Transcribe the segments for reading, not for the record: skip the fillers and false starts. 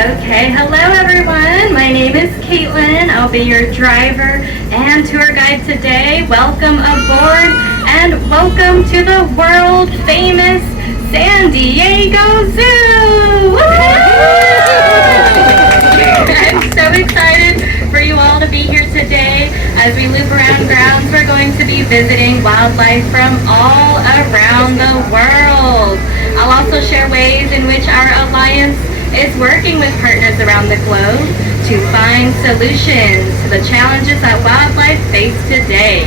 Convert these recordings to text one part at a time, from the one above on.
Okay, hello everyone. My name is Caitlyn. I'll be your driver and tour guide today. Welcome aboard and welcome to the world famous San Diego Zoo. Woo! I'm so excited for you all to be here today. As we loop around grounds, we're going to be visiting wildlife from all around the world. I'll also share ways in which our alliance is working with partners around the globe to find solutions to the challenges that wildlife face today.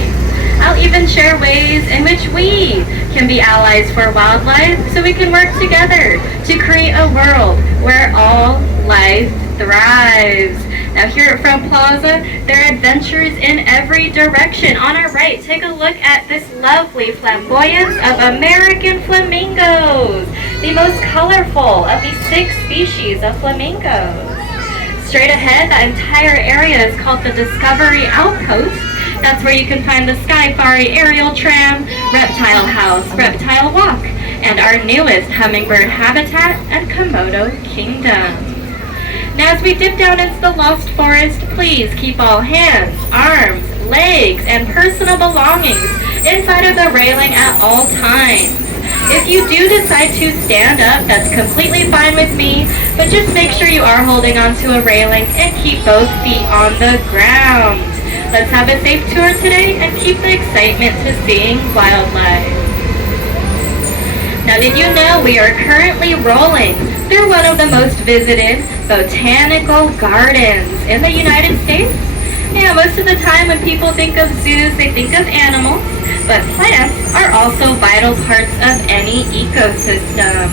I'll even share ways in which we can be allies for wildlife so we can work together to create a world where all life thrives. Now here at Front Plaza, there are adventures in every direction. On our right, take a look at this lovely flamboyance of American flamingos, the most colorful of the 6 species of flamingos. Straight ahead, that entire area is called the Discovery Outpost. That's where you can find the Skyfari aerial tram, reptile house, reptile walk, and our newest hummingbird habitat at Komodo Kingdom. Now as we dip down into the Lost Forest, please keep all hands, arms, legs, and personal belongings inside of the railing at all times. If you do decide to stand up, that's completely fine with me, but just make sure you are holding onto a railing and keep both feet on the ground. Let's have a safe tour today and keep the excitement to seeing wildlife. Now did you know we are currently rolling through one of the most visited botanical gardens in the United States? Yeah, most of the time when people think of zoos, they think of animals, but plants are also vital parts of any ecosystem.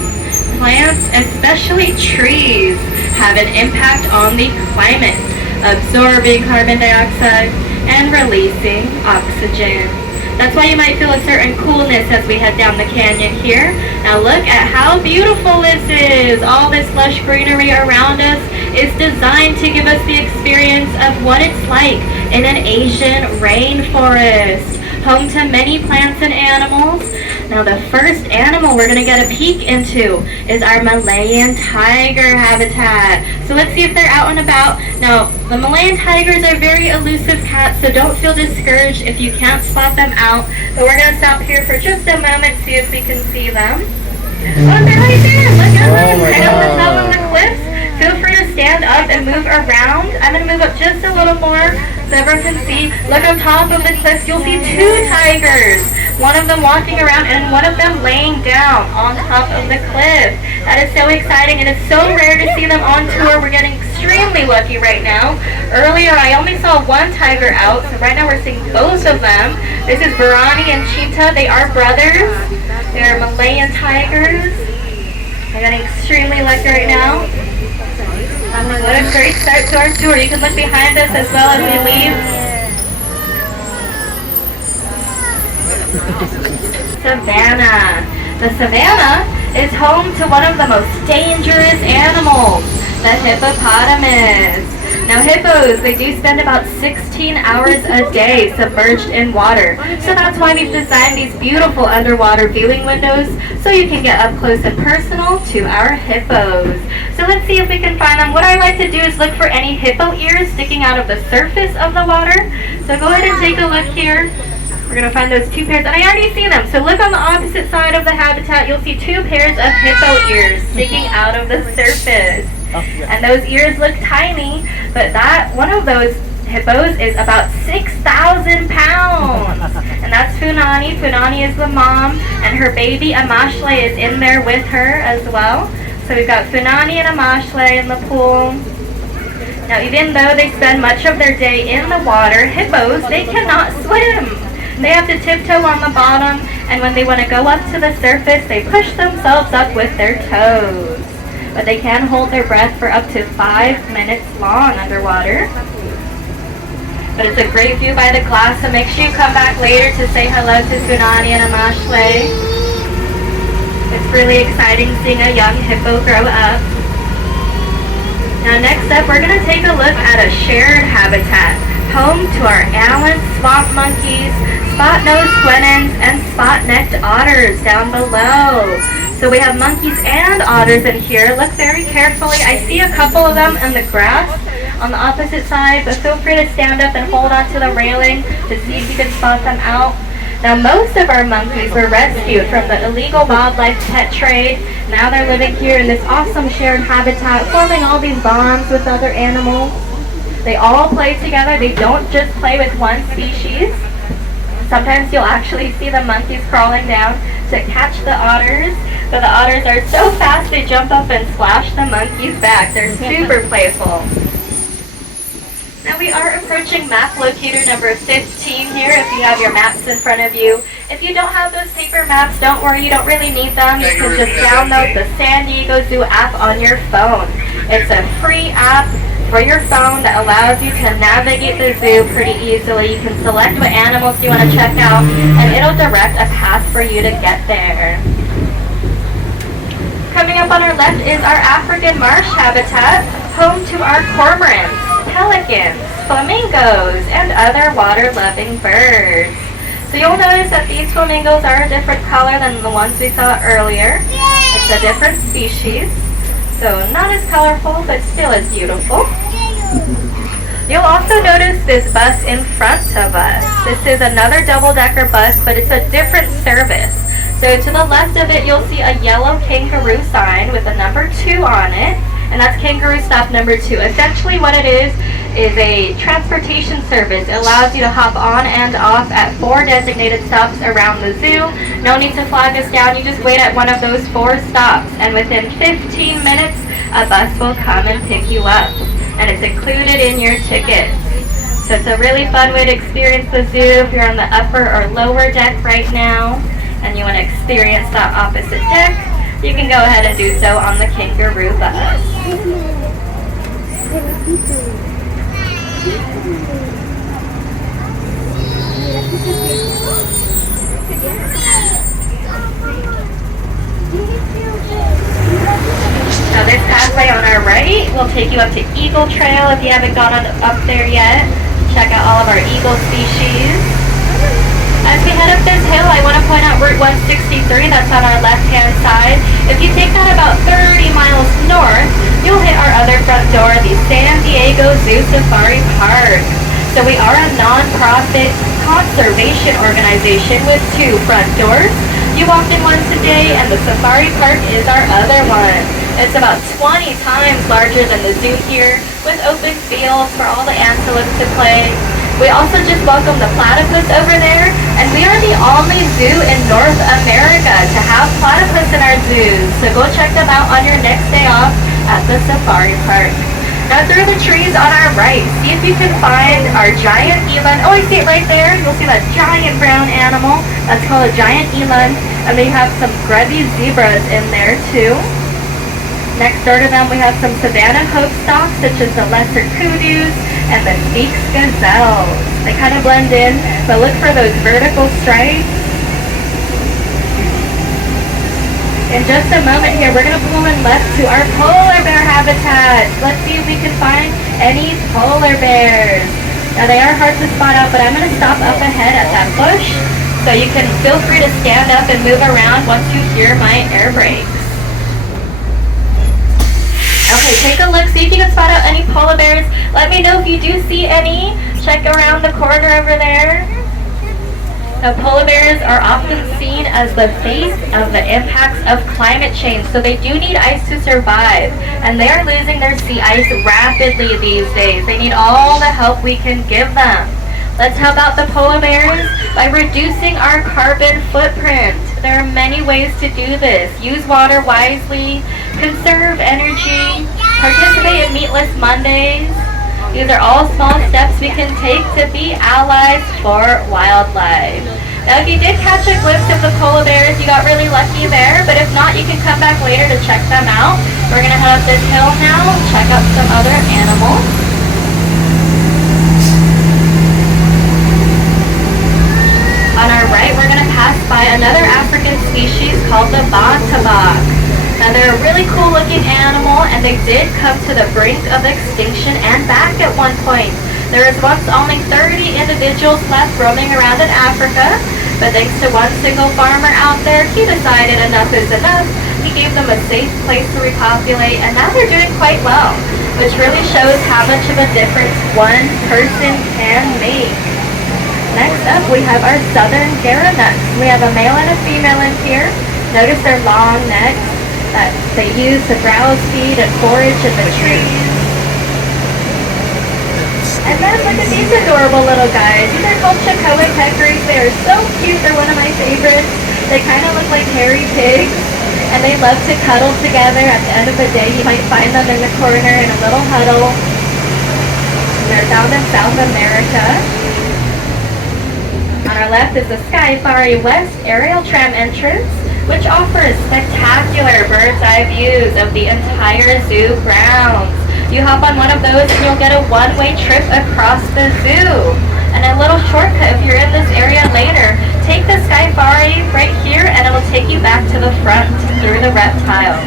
Plants, especially trees, have an impact on the climate, absorbing carbon dioxide and releasing oxygen. That's why you might feel a certain coolness as we head down the canyon here. Now look at how beautiful this is. All this lush greenery around us is designed to give us the experience of what it's like in an Asian rainforest, home to many plants and animals. Now the first animal we're going to get a peek into is our Malayan tiger habitat. So let's see if they're out and about. Now the Malayan tigers are very elusive cats, so don't feel discouraged if you can't spot them out. But we're going to stop here for just a moment, see if we can see them. Oh, they're right there. Look at them. Right on the top of the cliffs. Feel free to stand up and move around. I'm going to move up just a little more so everyone can see. Look on top of the cliffs. You'll see 2 tigers. One of them walking around and one of them laying down on top of the cliff. That is so exciting, and it's so rare to see them on tour. We're getting extremely lucky right now. Earlier, I only saw 1 tiger out, so right now we're seeing both of them. This is Barani and Cheetah. They are brothers. They're Malayan tigers. I'm getting extremely lucky right now. What a great start to our tour. You can look behind us as well as we leave. Savannah. The savanna is home to one of the most dangerous animals, the hippopotamus. Now hippos, they do spend about 16 hours a day submerged in water. So that's why we've designed these beautiful underwater viewing windows so you can get up close and personal to our hippos. So let's see if we can find them. What I like to do is look for any hippo ears sticking out of the surface of the water. So go ahead and take a look here. We're going to find those 2 pairs, and I already see them. So look on the opposite side of the habitat. You'll see 2 pairs of hippo ears sticking out of the surface. And those ears look tiny, but that one of those hippos is about 6,000 pounds. And that's Funani. Funani is the mom, and her baby Amashle is in there with her as well. So we've got Funani and Amashle in the pool. Now even though they spend much of their day in the water, hippos, they cannot swim. They have to tiptoe on the bottom, and when they want to go up to the surface, they push themselves up with their toes. But they can hold their breath for up to 5 minutes long underwater. But it's a great view by the glass, so make sure you come back later to say hello to Funani and Amashle. It's really exciting seeing a young hippo grow up. Now next up, we're going to take a look at a shared habitat, home to our Allen swamp monkeys, spot-nosed squenins, and spot-necked otters down below. So we have monkeys and otters in here. Look very carefully. I see a couple of them in the grass on the opposite side, but feel free to stand up and hold on to the railing to see if you can spot them out. Now, most of our monkeys were rescued from the illegal wildlife pet trade. Now they're living here in this awesome shared habitat, forming all these bonds with other animals. They all play together. They don't just play with one species. Sometimes you'll actually see the monkeys crawling down to catch the otters, but the otters are so fast they jump up and splash the monkeys back. They're super playful. Now we are approaching map locator number 15 here if you have your maps in front of you. If you don't have those paper maps, don't worry, you don't really need them. You can just download the San Diego Zoo app on your phone. It's a free app for your phone that allows you to navigate the zoo pretty easily. You can select what animals you want to check out, and it'll direct a path for you to get there. Coming up on our left is our African marsh habitat, home to our cormorants, pelicans, flamingos, and other water-loving birds. So you'll notice that these flamingos are a different color than the ones we saw earlier. It's a different species, so not as colorful, but still as beautiful. You'll also notice this bus in front of us. This is another double-decker bus, but it's a different service. So to the left of it, you'll see a yellow kangaroo sign with a number 2 on it, and that's kangaroo stop number 2. Essentially what it is a transportation service. It allows you to hop on and off at 4 designated stops around the zoo. No need to flag us down. You just wait at one of those 4 stops, and within 15 minutes, a bus will come and pick you up, and it's included in your ticket. So it's a really fun way to experience the zoo if you're on the upper or lower deck right now, and you want to experience that opposite deck. You can go ahead and do so on the kangaroo bus. Now this pathway on our right will take you up to Eagle Trail if you haven't gone up there yet. Check out all of our eagle species. As we head up this hill, I want to point out Route 163, that's on our left-hand side. If you take that about 30 miles north, you'll hit our other front door, the San Diego Zoo Safari Park. So we are a non-profit conservation organization with 2 front doors. You walked in one today, and the Safari Park is our other one. It's about 20 times larger than the zoo here, with open fields for all the antelopes to play. We also just welcomed the platypus over there, and we are the only zoo in North America to have platypus in our zoos. So go check them out on your next day off at the Safari Park. Now through the trees on our right, see if you can find our giant eland. Oh, I see it right there. You'll see that giant brown animal. That's called a giant eland, and they have some grubby zebras in there too. Next door to them, we have some savanna hoaxstalks, such as the lesser koodoos and the Speaks gazelles. They kind of blend in, but look for those vertical stripes. In just a moment here, we're going to pull in left to our polar bear habitat. Let's see if we can find any polar bears. Now they are hard to spot out, but I'm going to stop up ahead at that bush, so you can feel free to stand up and move around once you hear my air brakes. Okay, take a look, see if you can spot out any polar bears. Let me know if you do see any. Check around the corner over there. Now, polar bears are often seen as the face of the impacts of climate change, so they do need ice to survive, and they are losing their sea ice rapidly these days. They need all the help we can give them. Let's help out the polar bears by reducing our carbon footprint. There are many ways to do this. Use water wisely, conserve energy, participate in Meatless Mondays. These are all small steps we can take to be allies for wildlife. Now, if you did catch a glimpse of the polar bears, you got really lucky there, but if not, you can come back later to check them out. We're going to head up this hill now, check out some other animals. On our right, we're going to pass by another African species called the bontebok. Now, they're a really cool looking animal, and they did come to the brink of extinction and back at one point. There was once only 30 individuals left roaming around in Africa, but thanks to one single farmer out there, he decided enough is enough, we gave them a safe place to repopulate, and now they're doing quite well, which really shows how much of a difference one person can make. Next up, we have our southern Garanuts. We have a male and a female in here. Notice their long necks that they use to browse, feed, and forage in the trees. And then look at these adorable little guys. These are called Chicoa peccaries. They are so cute. They're one of my favorites. They kind of look like hairy pigs, and they love to cuddle together. At the end of the day, you might find them in the corner in a little huddle. They're found in South America. On our left is the Sky-Fari West aerial tram entrance, which offers spectacular bird's eye views of the entire zoo grounds. You hop on one of those and you'll get a one-way trip across the zoo. And a little shortcut if you're in this area later, take the Sky-Fari right here and it'll take you back to the front through the reptiles.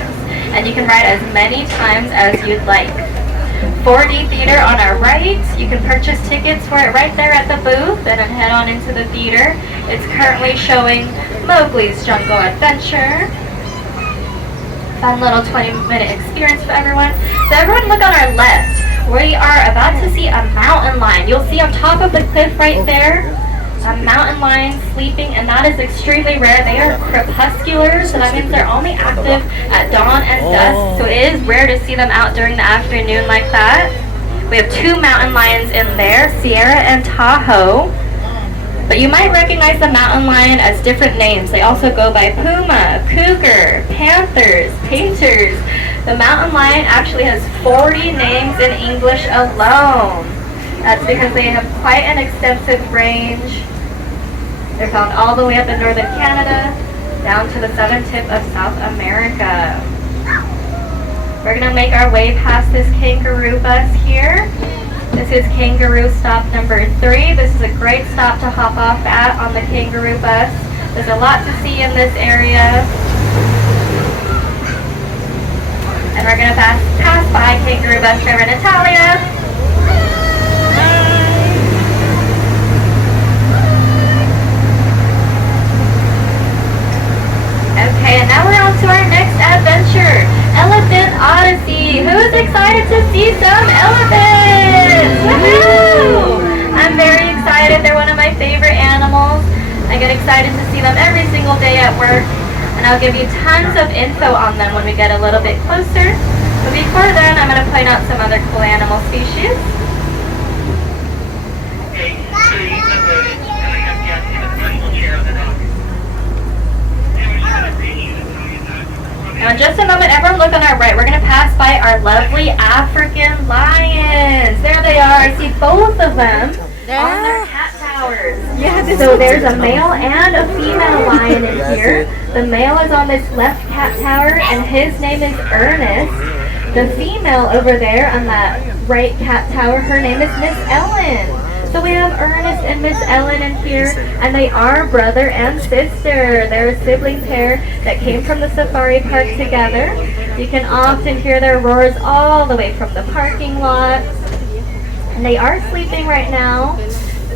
And you can ride as many times as you'd like. 4D Theater on our right. You can purchase tickets for it right there at the booth and then head on into the theater. It's currently showing Mowgli's Jungle Adventure. Fun little 20-minute experience for everyone. So everyone look on our left. We are about to see a mountain lion. You'll see on top of the cliff right there, a mountain lion sleeping, and that is extremely rare. They are crepuscular, so that means they're only active at dawn and dusk. So it is rare to see them out during the afternoon like that. We have two mountain lions in there, Sierra and Tahoe. But you might recognize the mountain lion as different names. They also go by puma, cougar, panthers, painters. The mountain lion actually has 40 names in English alone. That's because they have quite an extensive range. They're found all the way up in northern Canada, down to the southern tip of South America. We're going to make our way past this kangaroo bus here. This is kangaroo stop number 3. This is a great stop to hop off at on the kangaroo bus. There's a lot to see in this area. And we're going to pass by kangaroo bus driver Natalia. Okay, and now we're on to our next adventure, Elephant Odyssey. Who's excited to see some elephants? Woohoo! I'm very excited. They're one of my favorite animals. I get excited to see them every single day at work, and I'll give you tons of info on them when we get a little bit closer. But before then, I'm going to point out some other cool animal species. Now in just a moment, everyone look on our right. We're going to pass by our lovely African lions. There they are. I see both of them on their cat towers. Yeah, so there's a male and a female lion in here. The male is on this left cat tower, and his name is Ernest. The female over there on that right cat tower, her name is Miss Ellen. So we have Ernest and Miss Ellen in here, and they are brother and sister. They're a sibling pair that came from the safari park together. You can often hear their roars all the way from the parking lot. And they are sleeping right now.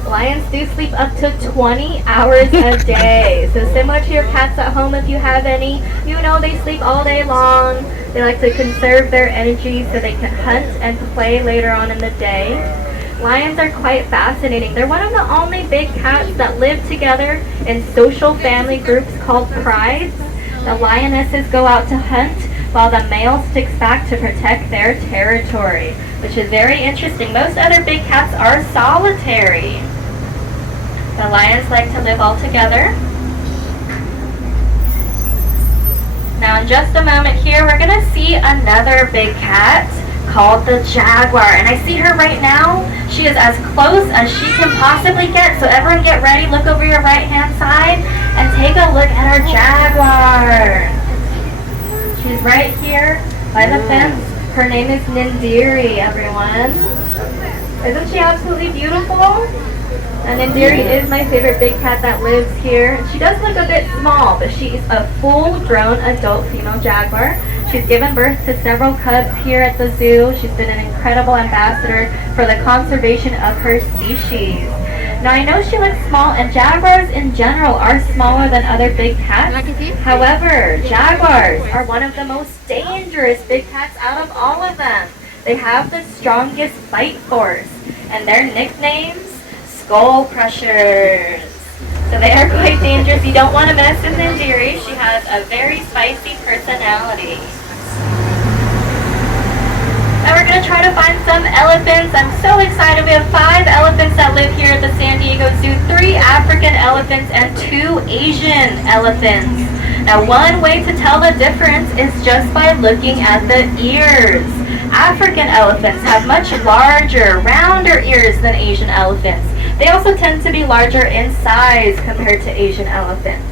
Lions do sleep up to 20 hours a day. So similar to your cats at home, if you have any, you know they sleep all day long. They like to conserve their energy so they can hunt and play later on in the day. Lions are quite fascinating. They're one of the only big cats that live together in social family groups called prides. The lionesses go out to hunt while the male sticks back to protect their territory, which is very interesting. Most other big cats are solitary. The lions like to live all together. Now in just a moment here, we're going to see another big cat called the jaguar, and I see her right now. She is as close as she can possibly get, so everyone get ready. Look over your right hand side and take a look at our jaguar. She's right here by the fence. Her name is Nindiri, everyone. Isn't she absolutely beautiful? And Nindiri is my favorite big cat that lives here. She does look a bit small, but she's a full-grown adult female jaguar. She's given birth to several cubs here at the zoo. She's been an incredible ambassador for the conservation of her species. Now I know she looks small, and jaguars in general are smaller than other big cats. However, jaguars are one of the most dangerous big cats out of all of them. They have the strongest bite force, and their nicknames, skull crushers. So they are quite dangerous. You don't want to mess with Nandiri. She has a very spicy personality. Now we're going to try to find some elephants. I'm so excited. We have 5 elephants that live here at the San Diego Zoo, 3 African elephants and 2 Asian elephants. Now one way to tell the difference is just by looking at the ears. African elephants have much larger, rounder ears than Asian elephants. They also tend to be larger in size compared to Asian elephants.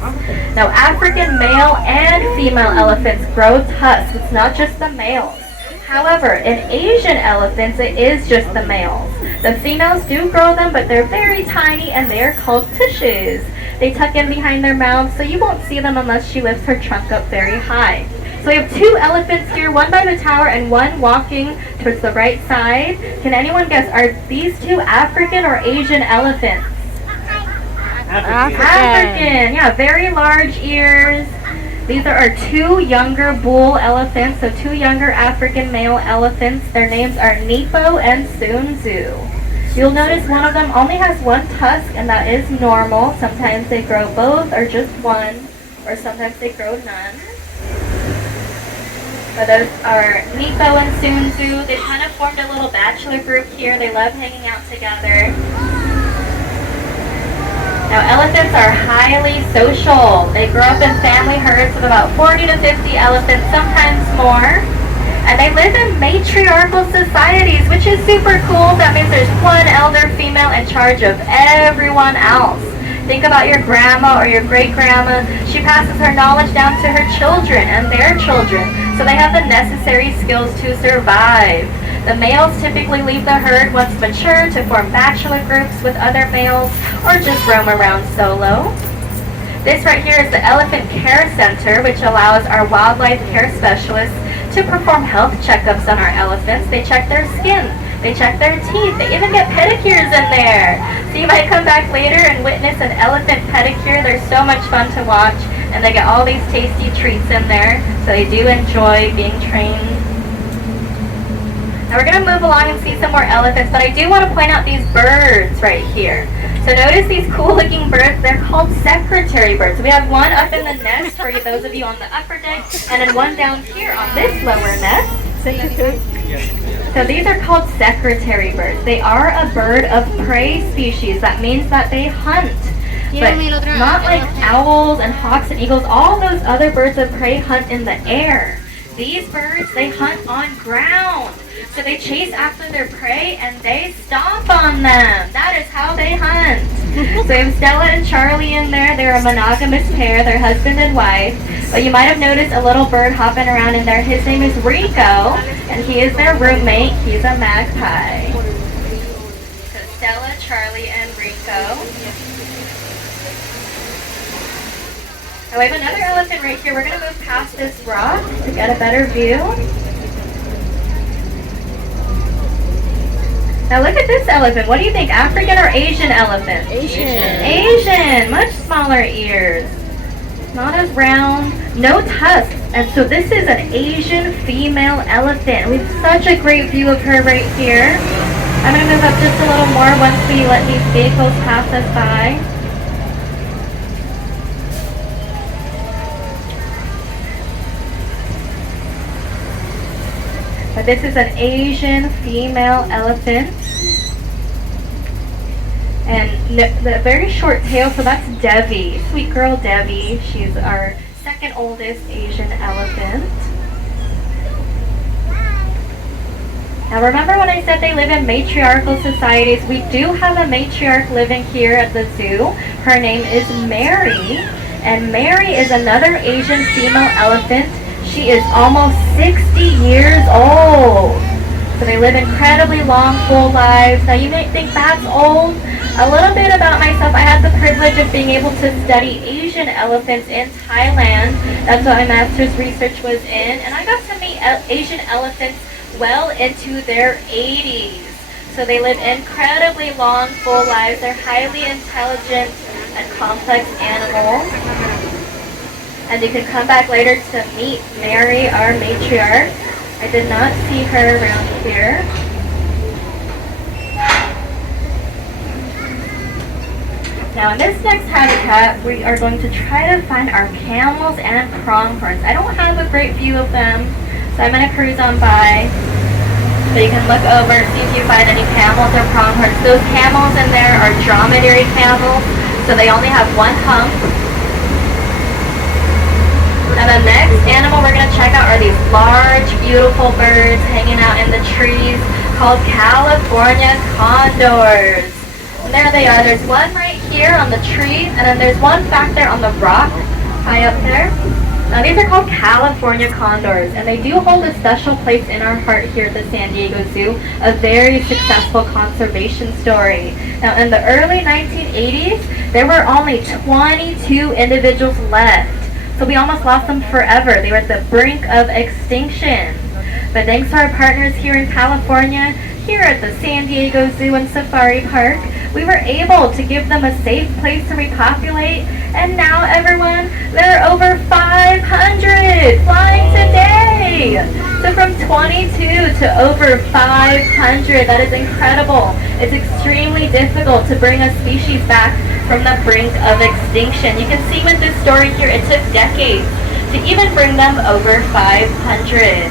Now African male and female elephants grow tusks. It's not just the males. However, in Asian elephants, it is just the males. The females do grow them, but they're very tiny and they are called tushes. They tuck in behind their mouths, so you won't see them unless she lifts her trunk up very high. So we have 2 elephants here, one by the tower and one walking towards the right side. Can anyone guess, are these 2 African or Asian elephants? African, yeah, very large ears. These are our 2 younger bull elephants, so 2 younger African male elephants. Their names are Nepo and Sunzu. You'll notice one of them only has 1 tusk, and that is normal. Sometimes they grow both or just 1, or sometimes they grow none. But those are Nepo and Sunzu. They kind of formed a little bachelor group here. They love hanging out together. Now elephants are highly social. They grow up in family herds of about 40 to 50 elephants, sometimes more. And they live in matriarchal societies, which is super cool. That means there's 1 elder female in charge of everyone else. Think about your grandma or your great-grandma. She passes her knowledge down to her children and their children, so they have the necessary skills to survive. The males typically leave the herd once mature to form bachelor groups with other males or just roam around solo. This right here is the Elephant Care Center, which allows our wildlife care specialists to perform health checkups on our elephants. They check their skin, they check their teeth, they even get pedicures in there. So you might come back later and witness an elephant pedicure. They're so much fun to watch, and they get all these tasty treats in there, so they do enjoy being trained. Now we're going to move along and see some more elephants, but I do want to point out these birds right here. So notice these cool looking birds. They're called secretary birds. We have one up in the nest for those of you on the upper deck, and then one down here on this lower nest. So these are called secretary birds. They are a bird of prey species. That means that they hunt. But not like owls and hawks and eagles. All those other birds of prey hunt in the air. These birds, they hunt on ground. So they chase after their prey and they stomp on them. That is how they hunt. So we have Stella and Charlie in there. They're a monogamous pair. They're husband and wife. But you might have noticed a little bird hopping around in there. His name is Rico, and he is their roommate. He's a magpie. So Stella, Charlie, and Rico. Now we have another elephant right here. We're going to move past this rock to get a better view. Now look at this elephant. What do you think? African or Asian elephant? Asian. Asian. Much smaller ears. Not as round. No tusks. And so this is an Asian female elephant. We have such a great view of her right here. I'm going to move up just a little more once we let these vehicles pass us by. But this is an Asian female elephant. And the very short tail, so that's Devi. Sweet girl Devi. She's our second oldest Asian elephant. Now remember when I said they live in matriarchal societies? We do have a matriarch living here at the zoo. Her name is Mary. And Mary is another Asian female elephant. She is almost 60 years old. So they live incredibly long, full lives. Now you might think that's old. A little bit about myself. I had the privilege of being able to study Asian elephants in Thailand. That's what my master's research was in. And I got to meet Asian elephants well into their 80s. So they live incredibly long, full lives. They're highly intelligent and complex animals. And you can come back later to meet Mary, our matriarch. I did not see her around here. Now in this next habitat, we are going to try to find our camels and pronghorns. I don't have a great view of them, so I'm going to cruise on by. But you can look over, see if you find any camels or pronghorns. Those camels in there are dromedary camels, so they only have one hump. And the next animal we're going to check out are these large, beautiful birds hanging out in the trees called California condors. And there they are. There's one right here on the tree, and then there's one back there on the rock, high up there. Now these are called California condors, and they do hold a special place in our heart here at the San Diego Zoo, a very successful conservation story. Now in the early 1980s, there were only 22 individuals left. So we almost lost them forever. They were at the brink of extinction. But thanks to our partners here in California, here at the San Diego Zoo and Safari Park, we were able to give them a safe place to repopulate. And now, everyone, there are over 500 flying today. So from 22 to over 500, that is incredible. It's extremely difficult to bring a species back from the brink of extinction. You can see with this story here, it took decades to even bring them over 500.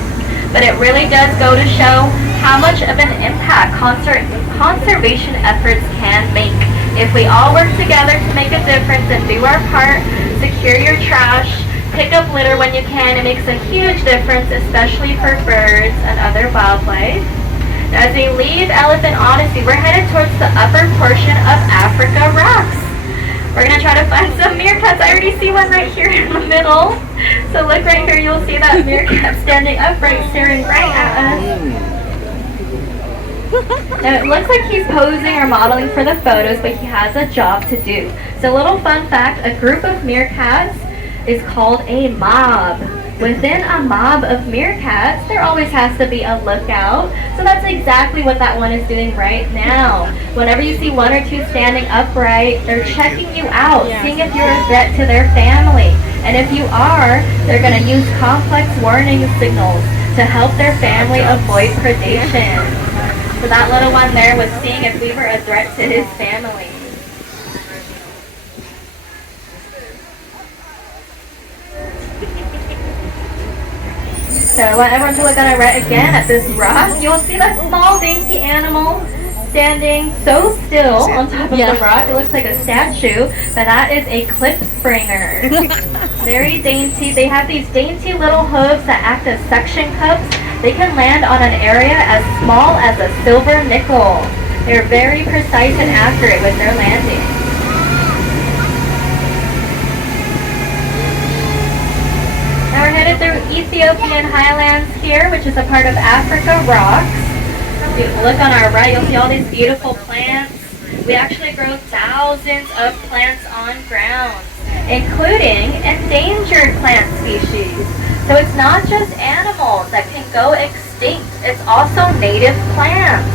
But it really does go to show how much of an impact conservation efforts can make. If we all work together to make a difference and do our part, secure your trash, pick up litter when you can, it makes a huge difference, especially for birds and other wildlife. Now, as we leave Elephant Odyssey, we're headed towards the upper portion of Africa Rocks. We're going to try to find some meerkats. I already see one right here in the middle. So look right here, you'll see that meerkat standing upright, staring right at us. Now it looks like he's posing or modeling for the photos, but he has a job to do. So a little fun fact, a group of meerkats is called a mob. Within a mob of meerkats, there always has to be a lookout. So that's exactly what that one is doing right now. Whenever you see one or two standing upright, they're checking you out, seeing if you're a threat to their family. And if you are, they're going to use complex warning signals to help their family avoid predation. So that little one there was seeing if we were a threat to his family. So I want everyone to look on it right again at this rock. You'll see that small dainty animal standing so still on top of the rock. It looks like a statue, but that is a clip springer. Very dainty. They have these dainty little hooves that act as suction cups. They can land on an area as small as a silver nickel. They're very precise and accurate with their landing. Now we're headed through Ethiopian highlands here, which is a part of Africa Rocks. If you look on our right, you'll see all these beautiful plants. We actually grow thousands of plants on ground, including endangered plant species. So it's not just animals that can go extinct, it's also native plants.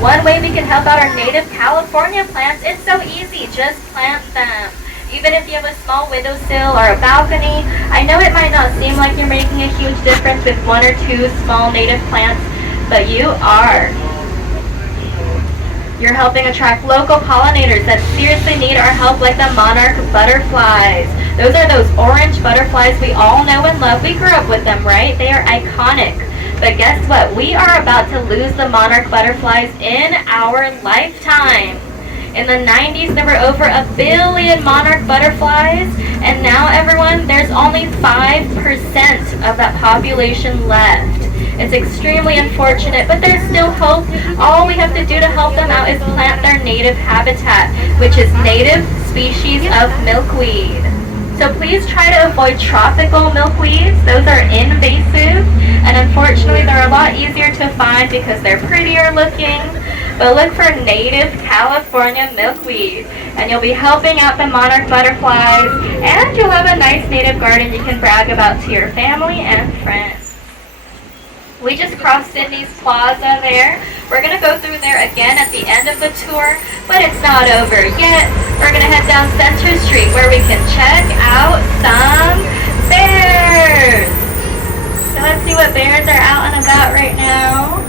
One way we can help out our native California plants, it's so easy, just plant them. Even if you have a small windowsill or a balcony, I know it might not seem like you're making a huge difference with one or two small native plants, but you are. You're helping attract local pollinators that seriously need our help, like the monarch butterflies. Those are those orange butterflies we all know and love. We grew up with them, right? They are iconic. But guess what? We are about to lose the monarch butterflies in our lifetime. In the 90s, there were over 1 billion monarch butterflies, and now, everyone, there's only 5% of that population left. It's extremely unfortunate, but there's still hope. All we have to do to help them out is plant their native habitat, which is native species of milkweed. So please try to avoid tropical milkweeds. Those are invasive, and unfortunately, they're a lot easier to find because they're prettier looking. But look for native California milkweed, and you'll be helping out the monarch butterflies, and you'll have a nice native garden you can brag about to your family and friends. We just crossed Cindy's Plaza there. We're going to go through there again at the end of the tour, but it's not over yet. We're going to head down Center Street where we can check out some bears. So let's see what bears are out and about right now.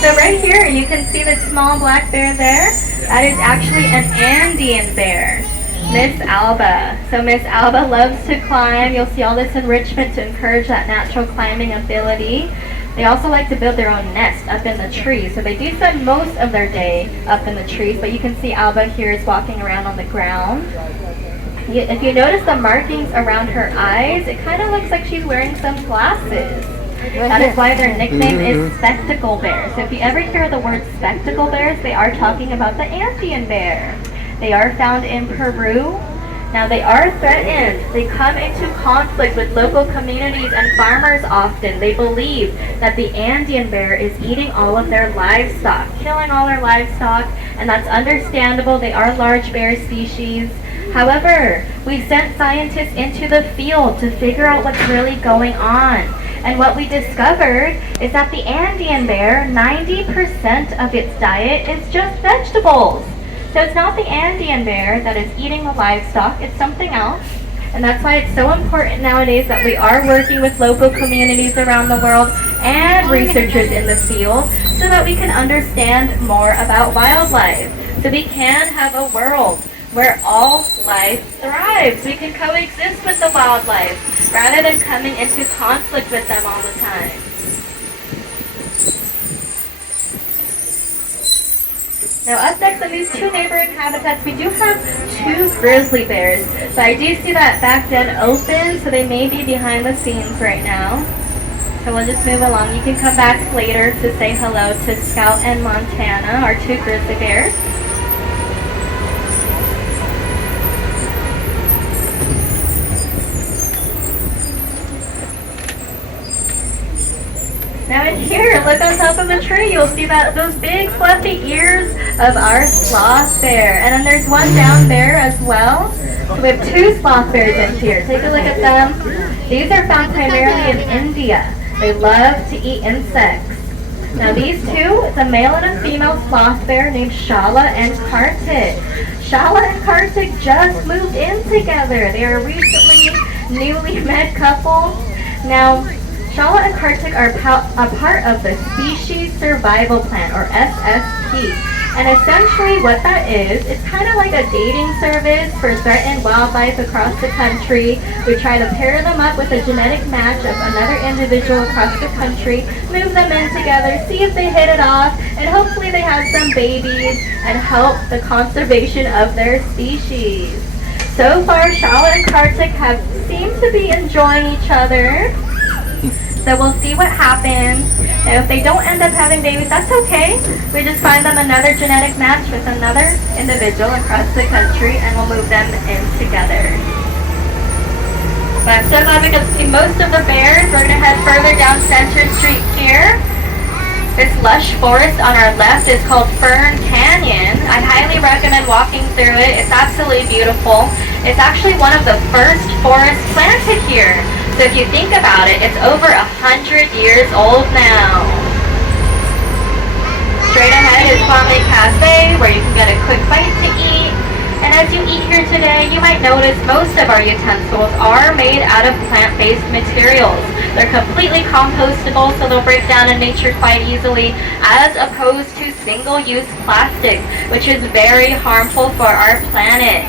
So right here you can see the small black bear there. That is actually an Andean bear. Miss Alba. So Miss Alba loves to climb. You'll see all this enrichment to encourage that natural climbing ability. They also like to build their own nest up in the trees. So they do spend most of their day up in the trees, but you can see Alba here is walking around on the ground. If you notice the markings around her eyes, it kind of looks like she's wearing some glasses. That is why their nickname is spectacle bear. So if you ever hear the word spectacle bears, they are talking about the Andean bear. They are found in Peru. Now they are threatened. They come into conflict with local communities and farmers often. They believe that the Andean bear is eating all of their livestock, killing all their livestock, and that's understandable. They are large bear species. However, we sent scientists into the field to figure out what's really going on. And what we discovered is that the Andean bear, 90% of its diet is just vegetables. So it's not the Andean bear that is eating the livestock, it's something else. And that's why it's so important nowadays that we are working with local communities around the world and researchers in the field so that we can understand more about wildlife. So we can have a world where all life thrives. We can coexist with the wildlife rather than coming into conflict with them all the time. Now up next on these two neighboring habitats, we do have two grizzly bears. But I do see that back den open, so they may be behind the scenes right now. So we'll just move along. You can come back later to say hello to Scout and Montana, our two grizzly bears. Now in here, look on top of the tree, you'll see that those big fluffy ears of our sloth bear. And then there's one down there as well. So we have two sloth bears in here. Take a look at them. These are found primarily in India. They love to eat insects. Now these two, it's a male and a female sloth bear named Shala and Kartik. Shala and Kartik just moved in together. They are a recently newly met couple. Now, Shala and Kartik are a part of the Species Survival Plan, or SSP. And essentially what that is, it's kind of like a dating service for threatened wildlife across the country. We try to pair them up with a genetic match of another individual across the country, move them in together, see if they hit it off, and hopefully they have some babies and help the conservation of their species. So far, Shala and Kartik have seemed to be enjoying each other. So we'll see what happens. Now if they don't end up having babies, that's okay. We just find them another genetic match with another individual across the country and we'll move them in together. But I'm so glad we can see most of the bears. We're going to head further down Center Street here. This lush forest on our left is called Fern Canyon. I highly recommend walking through it. It's absolutely beautiful. It's actually one of the first forests planted here. So if you think about it, it's over 100 years old now. Straight ahead is Kwame Cafe, where you can get a quick bite to eat. And as you eat here today, you might notice most of our utensils are made out of plant-based materials. They're completely compostable, so they'll break down in nature quite easily, as opposed to single-use plastic, which is very harmful for our planet.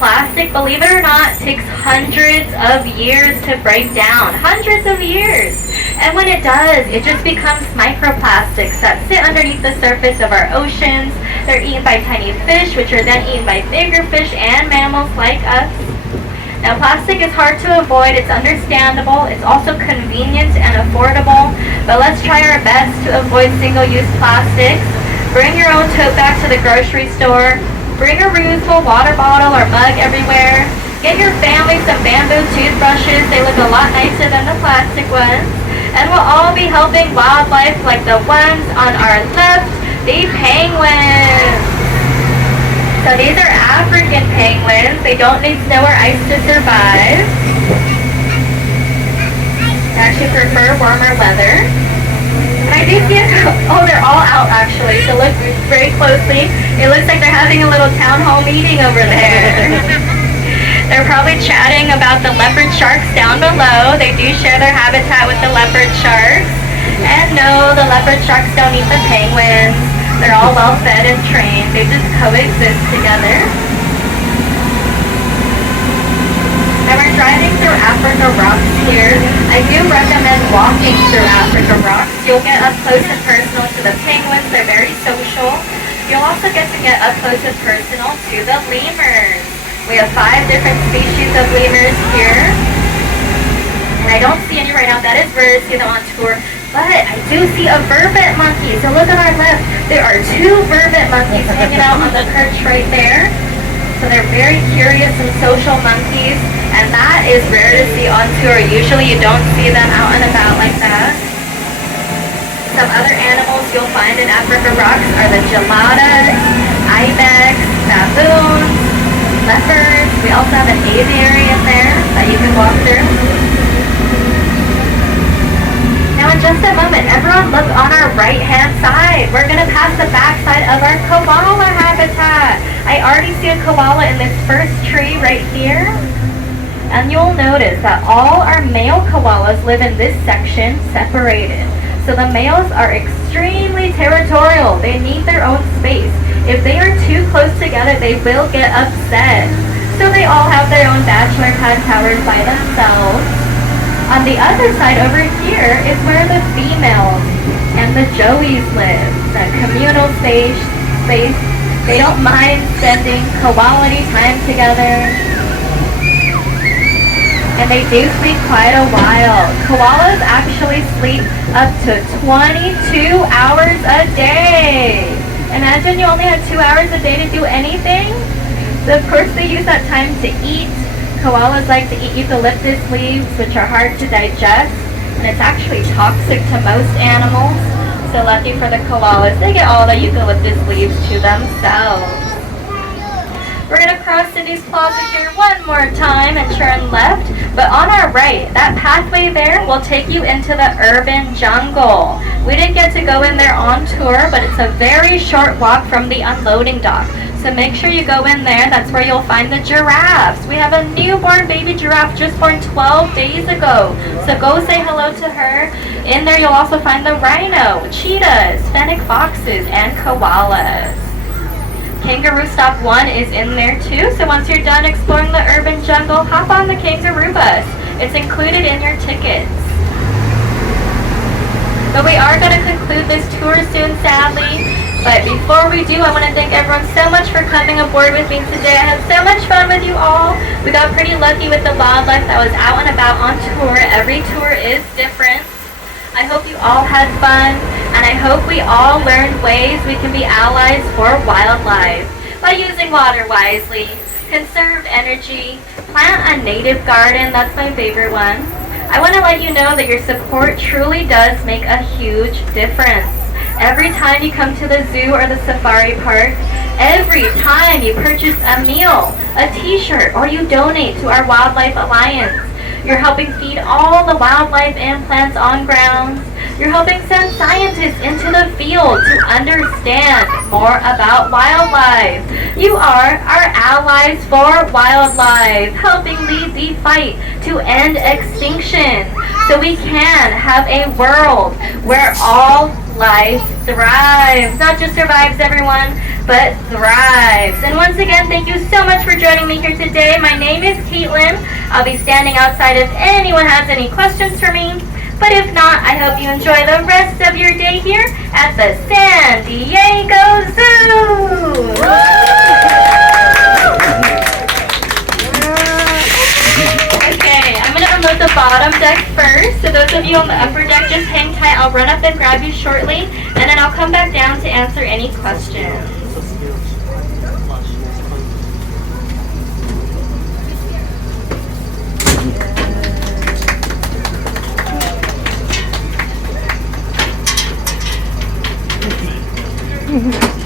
Plastic, believe it or not, takes hundreds of years to break down. Hundreds of years! And when it does, it just becomes microplastics that sit underneath the surface of our oceans. They're eaten by tiny fish, which are then eaten by bigger fish and mammals like us. Now, plastic is hard to avoid. It's understandable. It's also convenient and affordable. But let's try our best to avoid single-use plastics. Bring your own tote bag to the grocery store. Bring a reusable water bottle or mug everywhere. Get your family some bamboo toothbrushes. They look a lot nicer than the plastic ones. And we'll all be helping wildlife like the ones on our left, the penguins. So these are African penguins. They don't need snow or ice to survive. to prefer warmer weather. And I do see oh, they're all out actually, so look very closely. It looks like they're having a little town hall meeting over there. They're probably chatting about the leopard sharks down below. They do share their habitat with the leopard sharks. And no, the leopard sharks don't eat the penguins. They're all well fed and trained. They just coexist together. And we're driving through Africa Rocks here. I do recommend walking through Africa Rocks. You'll get up close and personal to the penguins. They're very social. You'll also get up close and personal to the lemurs. We have 5 different species of lemurs here. And I don't see any right now. That is birds. See them on tour. But I do see a vervet monkey. So look on our left. There are 2 vervet monkeys hanging out on the perch right there. So they're very curious and social monkeys. And that is rare to see on tour. Usually you don't see them out and about like that. Some other animals you'll find in Africa Rocks are the geladas, ibex, baboons, leopards. We also have an aviary in there that you can walk through. Now in just a moment, everyone look on our right hand side. We're going to pass the back side of our koala habitat. I already see a koala in this first tree right here. And you'll notice that all our male koalas live in this section separated. So the males are extremely territorial. They need their own space. If they are too close together, they will get upset. So they all have their own bachelor pad towers by themselves. On the other side over here is where the females and the joeys live. The communal space. They don't mind spending quality time together. And they do sleep quite a while. Koalas actually sleep up to 22 hours a day. Imagine you only had 2 hours a day to do anything. So of course they use that time to eat. Koalas like to eat eucalyptus leaves, which are hard to digest. And it's actually toxic to most animals. So lucky for the koalas, they get all the eucalyptus leaves to themselves. We're going to cross Cindy's Plaza here one more time and turn left. But on our right, that pathway there will take you into the urban jungle. We didn't get to go in there on tour, but it's a very short walk from the unloading dock. So make sure you go in there. That's where you'll find the giraffes. We have a newborn baby giraffe just born 12 days ago. So go say hello to her. In there you'll also find the rhino, cheetahs, fennec foxes, and koalas. Kangaroo Stop 1 is in there too, so once you're done exploring the urban jungle, hop on the kangaroo bus. It's included in your tickets. But we are going to conclude this tour soon, sadly. But before we do, I want to thank everyone so much for coming aboard with me today. I had so much fun with you all. We got pretty lucky with the wildlife that was out and about on tour. Every tour is different. I hope you all had fun, and I hope we all learned ways we can be allies for wildlife by using water wisely, conserve energy, plant a native garden. That's my favorite one. I want to let you know that your support truly does make a huge difference. Every time you come to the zoo or the safari park, every time you purchase a meal, a t-shirt, or you donate to our Wildlife Alliance, you're helping feed all the wildlife and plants on grounds. You're helping send scientists into the field to understand more about wildlife. You are our allies for wildlife, helping lead the fight to end extinction so we can have a world where all life thrives. Not just survives, everyone, but thrives. And once again, thank you so much for joining me here today. My name is Caitlyn. I'll be standing outside if anyone has any questions for me. But if not, I hope you enjoy the rest of your day here at the San Diego Zoo. Okay, I'm going to unload the bottom deck first. So those of you on the upper deck, just hang tight. I'll run up and grab you shortly, and then I'll come back down to answer any questions. Mm-hmm.